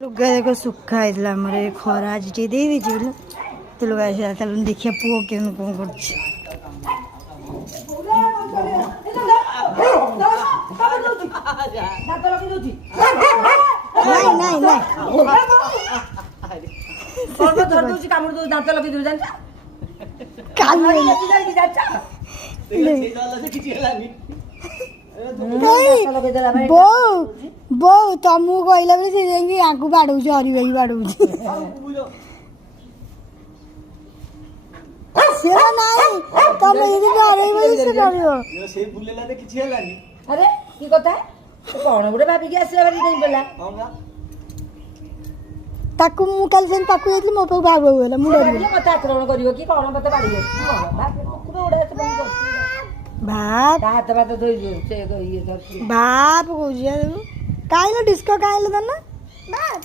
लुगा देखो सुखा है खरा आज टे दे दीजिए तो लुगा देखिए पुओ के कौन कर बो तुमको कहला बेले से जाई आगु बाड़ू हरी भाई बाड़ू से नाही तुम यदि हरी भाई से करियो से बुलेला दे किछि हलानी अरे की कथा तो कोन गुडे भाभी के आसे बारी नहीं बोला हां ताकू मु कल सेन पाकू येतली मो पे भाग होला मु डरी मत आक्रमण करियो की कोन मत बाड़ी भाभी कुडे उडे से बंद कर बाप हाथ बात धोई से ये बाप को जे काइलो डिस्को काइलो दना बाप